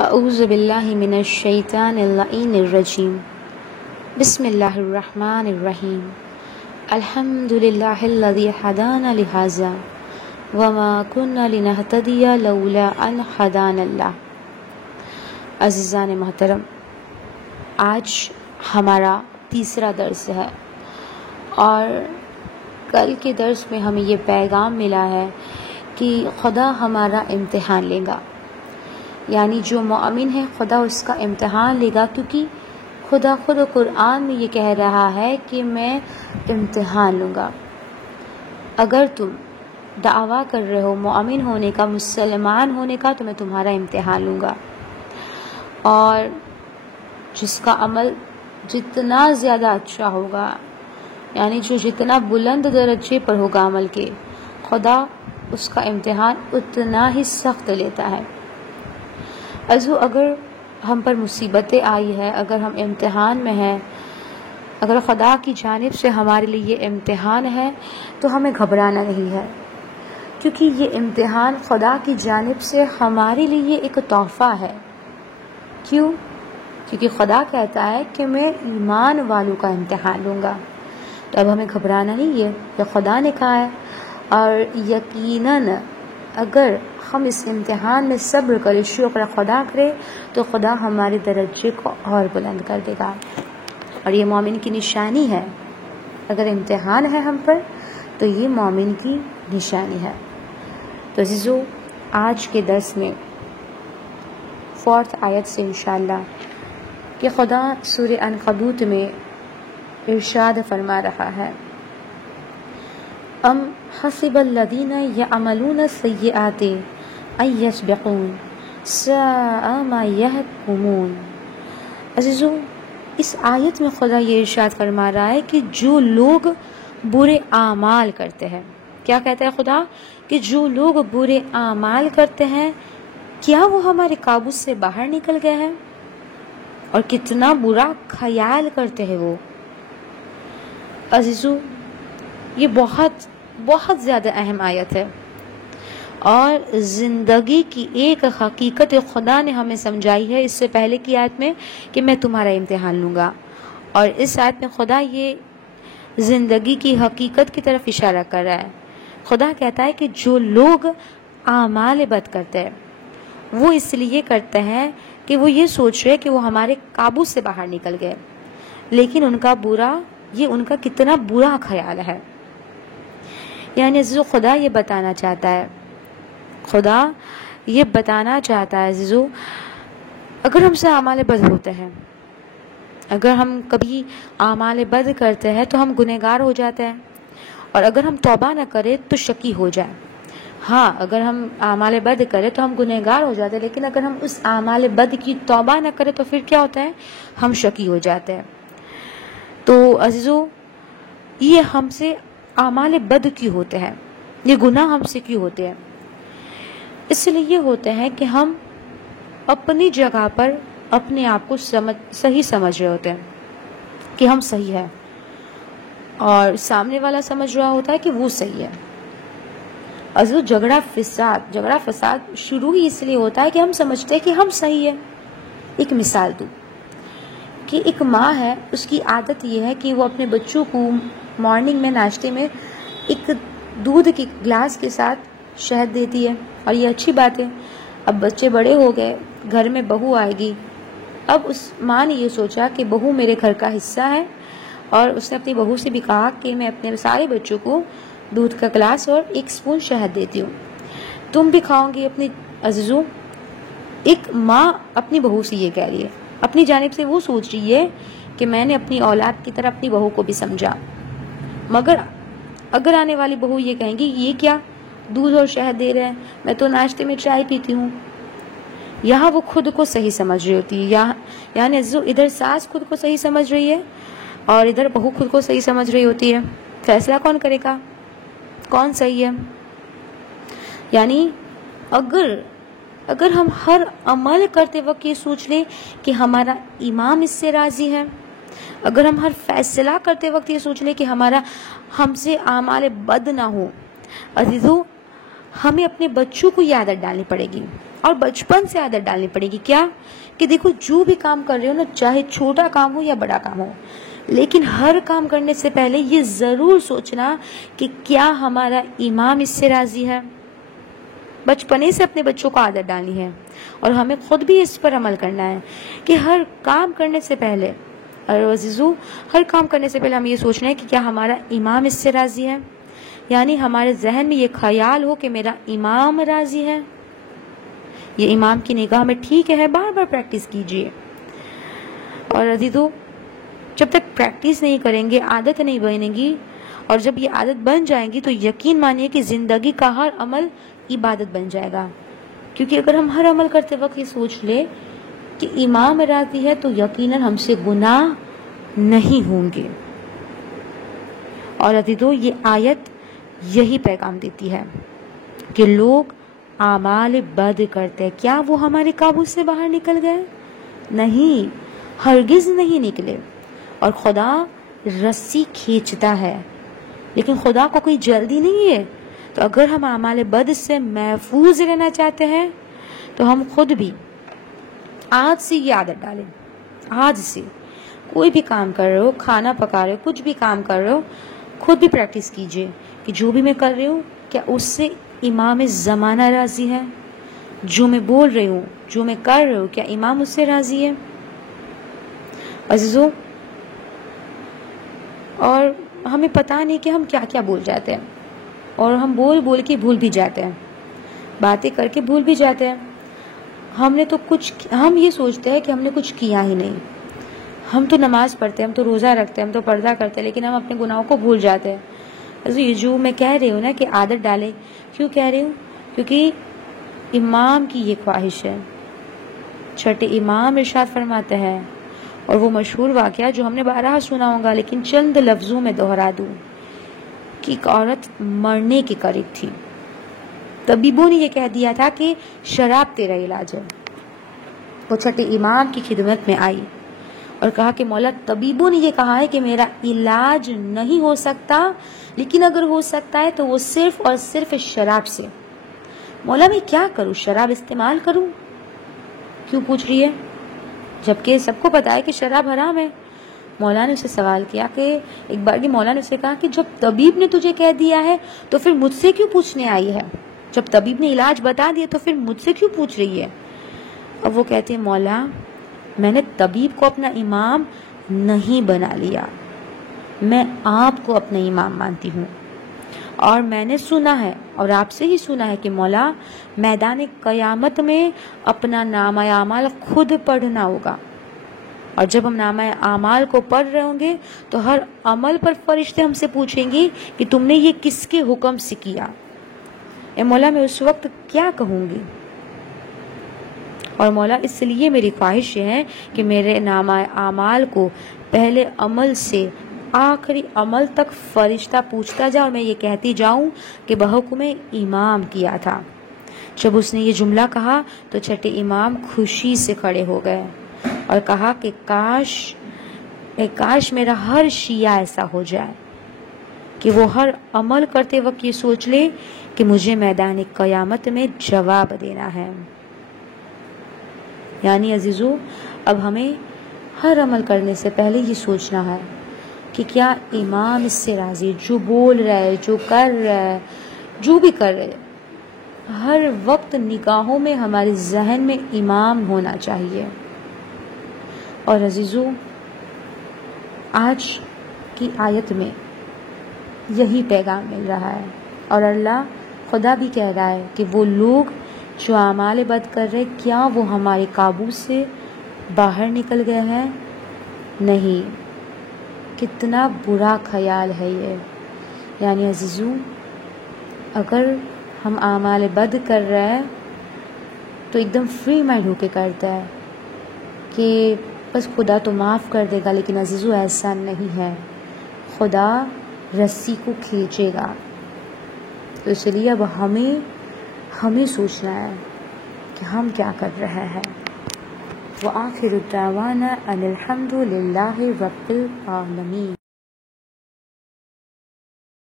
اعوذ باللہ من الشیطان اللعین الرجیم بسم اللہ الرحمن الرحیم الحمد للہ الذی ہدانا لہذا وما كنا لنہتدی لولا ان ہدانا اللہ۔ عزیزان محترم، آج ہمارا تیسرا درس ہے اور کل کے درس میں ہمیں یہ پیغام ملا ہے کہ خدا ہمارا امتحان لے گا، یعنی جو مومن ہے خدا اس کا امتحان لے گا، کیونکہ خدا خود قرآن میں یہ کہہ رہا ہے کہ میں امتحان لوں گا۔ اگر تم دعویٰ کر رہے ہو مومن ہونے کا، مسلمان ہونے کا، تو میں تمہارا امتحان لوں گا، اور جس کا عمل جتنا زیادہ اچھا ہوگا، یعنی جو جتنا بلند درجے پر ہوگا عمل کے، خدا اس کا امتحان اتنا ہی سخت لیتا ہے۔ اگر ہم پر مصیبتیں آئی ہے، اگر ہم امتحان میں ہیں، اگر خدا کی جانب سے ہمارے لیے یہ امتحان ہے تو ہمیں گھبرانا نہیں ہے، کیونکہ یہ امتحان خدا کی جانب سے ہمارے لیے ایک تحفہ ہے۔ کیوں؟ کیونکہ خدا کہتا ہے کہ میں ایمان والوں کا امتحان لوں گا، تو اب ہمیں گھبرانا نہیں ہے، یہ خدا نے کہا ہے، اور یقیناً اگر ہم اس امتحان میں صبر کریں، شکر خدا کرے، تو خدا ہمارے درجے کو اور بلند کر دے گا، اور یہ مومن کی نشانی ہے۔ اگر امتحان ہے ہم پر تو یہ مومن کی نشانی ہے۔ تو عزیزو، آج کے درس میں 4 آیت سے انشاءاللہ کہ خدا سورہ عنکبوت میں ارشاد فرما رہا ہے، ام حسب الذین یعملون السیئات ان یسبقون ساء ما یحکمون۔ عزیزو، اس آیت میں خدا یہ ارشاد فرما رہا ہے کہ جو لوگ برے اعمال کرتے ہیں، کیا کہتا ہے خدا؟ کہ جو لوگ برے اعمال کرتے ہیں، کیا وہ ہمارے قابو سے باہر نکل گئے ہیں؟ اور کتنا برا خیال کرتے ہیں وہ۔ عزیزو، یہ بہت بہت زیادہ اہم آیت ہے، اور زندگی کی ایک حقیقت خدا نے ہمیں سمجھائی ہے اس سے پہلے کی آیت میں کہ میں تمہارا امتحان لوں گا، اور اس آیت میں خدا یہ زندگی کی حقیقت کی طرف اشارہ کر رہا ہے۔ خدا کہتا ہے کہ جو لوگ اعمال بد کرتے ہیں، وہ اس لیے کرتے ہیں کہ وہ یہ سوچ رہے کہ وہ ہمارے قابو سے باہر نکل گئے، لیکن ان کا کتنا برا خیال ہے۔ یعنی عزیزو، خدا یہ بتانا چاہتا ہے عزیزو، اگر ہم سے اعمال بد ہوتے ہیں، اگر ہم کبھی اعمال بد کرتے ہیں تو ہم گنہگار ہو جاتے ہیں، اور اگر ہم توبہ نہ کریں تو شقی ہو جائے۔ ہاں، اگر ہم اعمال بد کریں تو ہم گنہگار ہو جاتے ہیں، لیکن اگر ہم اس اعمال بد کی توبہ نہ کریں تو پھر کیا ہوتا ہے؟ ہم شقی ہو جاتے ہیں۔ تو عزیزو، یہ ہم سے اعمال بد کیوں ہوتے ہیں؟ یہ گناہ ہم سے کیوں ہوتے ہیں؟ اس لیے یہ ہوتے ہیں کہ ہم اپنی جگہ پر اپنے آپ کو صحیح سمجھ رہے ہوتے ہیں کہ ہم صحیح ہیں، اور سامنے والا سمجھ رہا ہوتا ہے کہ وہ صحیح ہے۔ عزیزو، جھگڑا فساد شروع ہی اس لیے ہوتا ہے کہ ہم سمجھتے ہیں کہ ہم صحیح ہیں۔ ایک مثال دوں کہ ایک ماں ہے، اس کی عادت یہ ہے کہ وہ اپنے بچوں کو مارننگ میں ناشتے میں ایک دودھ کے گلاس کے ساتھ شہد دیتی ہے، اور یہ اچھی بات ہے۔ اب بچے بڑے ہو گئے، گھر میں بہو آئے گی، اب اس ماں نے یہ سوچا کہ بہو میرے گھر کا حصہ ہے، اور اس نے اپنی بہو سے بھی کہا کہ میں اپنے سارے بچوں کو دودھ کا گلاس اور 1 اسپون شہد دیتی ہوں، تم بھی کھاؤ گی اپنی۔ عزیزو، ایک ماں اپنی بہو سے یہ کہہ رہی ہے، اپنی جانب سے وہ سوچ رہی ہے کہ میں نے اپنی اولاد کی طرح اپنی بہو کو بھی سمجھا، مگر اگر آنے والی بہو یہ کہیں گی یہ کیا دودھ اور شہد دے رہے ہیں، میں تو ناشتے میں چائے پیتی ہوں، یہاں وہ خود کو صحیح سمجھ رہی ہوتی ہے۔ یعنی عزیزو، ادھر ساس خود کو صحیح سمجھ رہی ہے اور ادھر بہو خود کو صحیح سمجھ رہی ہوتی ہے۔ فیصلہ کون کرے گا کون صحیح ہے؟ یعنی اگر ہم ہر عمل کرتے وقت یہ سوچ لیں کہ ہمارا امام اس سے راضی ہے، اگر ہم ہر فیصلہ کرتے وقت یہ سوچ لیں کہ ہم سے اعمال بد نہ ہو، عزیزو، ہمیں اپنے بچوں کو یہ عادت ڈالنی پڑے گی اور بچپن سے عادت ڈالنی پڑے گی. کیا کہ دیکھو جو بھی کام کر رہے ہو نا، چاہے چھوٹا کام ہو یا بڑا کام ہو، لیکن ہر کام کرنے سے پہلے یہ ضرور سوچنا کہ کیا ہمارا امام اس سے راضی ہے. بچپنے سے اپنے بچوں کو عادت ڈالنی ہے، اور ہمیں خود بھی اس پر عمل کرنا ہے کہ ہر کام کرنے سے پہلے، اور عزیزو ہر کام کرنے سے پہلے ہم یہ سوچنا ہے کہ کیا ہمارا امام اس سے راضی ہے. یعنی ہمارے ذہن میں یہ خیال ہو کہ میرا امام راضی ہے، یہ امام کی نگاہ میں ٹھیک ہے. بار بار پریکٹس کیجئے. اور عزیزو جب تک پریکٹس نہیں کریں گے، عادت نہیں بنے گی، اور جب یہ عادت بن جائیں گی تو یقین مانیے کہ زندگی کا ہر عمل عبادت بن جائے گا. کیونکہ اگر ہم ہر عمل کرتے وقت یہ سوچ لے کہ امام راضی ہے تو یقیناً ہم سے گناہ نہیں ہوں گے. اور عزیزو یہ آیت یہی پیغام دیتی ہے کہ لوگ اعمال بد کرتے، کیا وہ ہمارے قابو سے باہر نکل گئے؟ نہیں، ہرگز نہیں نکلے. اور خدا رسی کھینچتا ہے، لیکن خدا کو کوئی جلدی نہیں ہے. تو اگر ہم اعمال بد سے محفوظ رہنا چاہتے ہیں تو ہم خود بھی آج سے یہ عادت ڈالیں. آج سے کوئی بھی کام کر رہے ہو، کھانا پکا رہے ہو، کچھ بھی کام کر رہے ہو، خود بھی پریکٹس کیجئے کہ جو بھی میں کر رہی ہوں کیا اس سے امام زمانہ راضی ہے. جو میں بول رہی ہوں، جو میں کر رہی ہوں، کیا امام اس سے راضی ہے. عزیزو اور ہمیں پتہ نہیں کہ ہم کیا کیا بول جاتے ہیں، اور ہم بول کے بھول بھی جاتے ہیں، باتیں کر کے بھول بھی جاتے ہیں. ہم یہ سوچتے ہیں کہ ہم نے کچھ کیا ہی نہیں. ہم تو نماز پڑھتے ہیں، ہم تو روزہ رکھتے ہیں، ہم تو پردہ کرتے ہیں، لیکن ہم اپنے گناہوں کو بھول جاتے ہیں. یہ جو میں کہہ رہی ہوں نا کہ عادت ڈالے، کیوں کہہ رہی ہوں؟ کیونکہ امام کی یہ خواہش ہے. چھٹے امام ارشاد فرماتے ہیں، اور وہ مشہور واقعہ جو ہم نے بارہا سنا ہوگا لیکن چند لفظوں میں دہرا دوں کہ ایک عورت مرنے کے قریب تھی. طبیبوں نے یہ کہہ دیا تھا کہ شراب تیرا علاج ہے. وہ چھٹے امام کی خدمت میں آئی اور کہا کہ مولا، طبیبوں نے یہ کہا ہے کہ میرا علاج نہیں ہو سکتا، لیکن اگر ہو سکتا ہے تو وہ صرف اور صرف شراب سے. مولا میں کیا کروں؟ شراب استعمال کروں؟ کیوں پوچھ رہی ہے جبکہ سب کو پتا ہے کہ شراب حرام ہے. مولا نے اسے سوال کیا کہ ایک بار مولا نے اسے کہا کہ جب طبیب نے تجھے کہہ دیا ہے تو پھر مجھ سے کیوں پوچھنے آئی ہے؟ جب طبیب نے علاج بتا دیا تو پھر مجھ سے کیوں پوچھ رہی ہے؟ اب وہ کہتے ہیں، مولا میں نے طبیب کو اپنا امام نہیں بنا لیا، میں آپ کو اپنا امام مانتی ہوں. اور میں نے سنا ہے اور آپ سے ہی سنا ہے کہ مولا میدان قیامت میں اپنا نامہ اعمال خود پڑھنا ہوگا، اور جب ہم نامہ اعمال کو پڑھ رہے ہوں گے تو ہر عمل پر فرشتے ہم سے پوچھیں گے کہ تم نے یہ کس کے حکم سے کیا. اے مولا میں اس وقت کیا کہوں گی؟ اور مولا اس لیے میری خواہش ہے کہ میرے نامہ اعمال کو پہلے عمل سے آخری عمل تک فرشتہ پوچھتا جائے اور میں یہ کہتی جاؤں کہ بحکم امام کیا تھا. جب اس نے یہ جملہ کہا تو چھٹے امام خوشی سے کھڑے ہو گئے اور کہا کہ کاش میرا ہر شیعہ ایسا ہو جائے کہ وہ ہر عمل کرتے وقت یہ سوچ لے کہ مجھے میدان قیامت میں جواب دینا ہے. یعنی عزیزو اب ہمیں ہر عمل کرنے سے پہلے یہ سوچنا ہے کہ کیا امام اس سے راضی، جو بول رہا ہے، جو کر رہا ہے، جو بھی کر رہے، ہر وقت نگاہوں میں ہمارے ذہن میں امام ہونا چاہیے. اور عزیزو آج کی آیت میں یہی پیغام مل رہا ہے، اور اللہ خدا بھی کہہ رہا ہے کہ وہ لوگ جو اعمال بد کر رہے، کیا وہ ہمارے قابو سے باہر نکل گئے ہیں؟ نہیں. کتنا برا خیال ہے یہ. یعنی عزیزو اگر ہم اعمال بد کر رہے ہیں تو ایک دم فری مائنڈ ہو کے کرتا ہے کہ بس خدا تو معاف کر دے گا، لیکن عزیزو ایسا نہیں ہے. خدا رسی کو کھینچے گا. تو اس لیے اب ہمیں سوچنا ہے کہ ہم کیا کر رہے ہیں. وآخر دعوانا ان الحمد للہ رب العالمین.